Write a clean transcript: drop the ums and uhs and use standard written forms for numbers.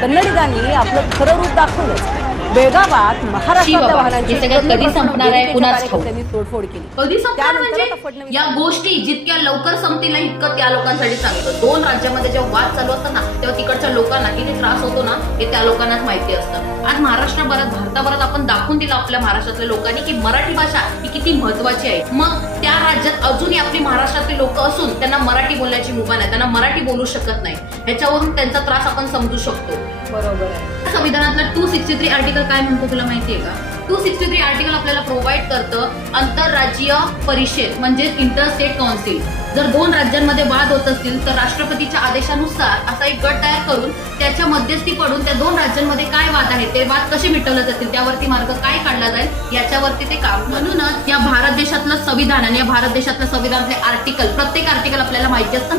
कन्नडिगांनी आपलं खरं रूप दाखवलं. बेळगावात महाराष्ट्रातल्या वाहनांची हे सगळं कधी संपणार आहे कुणाच ठाऊक. त्यांनी तोडफोड केली. कधी संपणार त्यानंतर आता म्हणजे फडणवीस या गोष्टी जितक्या लवकर संपतील ना इतकं त्या लोकांसाठी चांगलं. दोन राज्यामध्ये जेव्हा वाद चालू असतात ना तेव्हा तिकडच्या लोकांना किती त्रास होतो ना हे त्या लोकांनाच माहिती असतं. आज महाराष्ट्राभरात भारताभरात आपण दाखवून दिलं आपल्या महाराष्ट्रातल्या लोकांनी की मराठी भाषा ही किती महत्वाची आहे. मग त्या राज्यात अजूनही आपली महाराष्ट्रातली लोक असून त्यांना मराठी बोलण्याची मुभा नाही, त्यांना मराठी बोलू शकत नाही, ह्याच्यावरून त्यांचा त्रास आपण समजू शकतो. बरोबर आहे. संविधानातला 263 आर्टिकल काय म्हणतो तुला माहितीये का? 263 आर्टिकल आपल्याला प्रोव्हाइड करतं आंतरराज्यीय परिषद म्हणजे इंटर स्टेट काउन्सिल. जर दोन राज्यांमध्ये वाद होत असतील तर राष्ट्रपतीच्या आदेशानुसार असा एक गट तयार करून त्याच्या मध्यस्थी पडून त्या दोन राज्यांमध्ये काय वाद आहेत ते वाद कसे मिटवले जातील, त्यावरती मार्ग काय काढला जाईल याच्यावरती ते काम. म्हणूनच या भारत देशातलं संविधान आणि या भारत देशातल्या संविधानातले आर्टिकल प्रत्येक आर्टिकल आपल्याला माहिती असतं.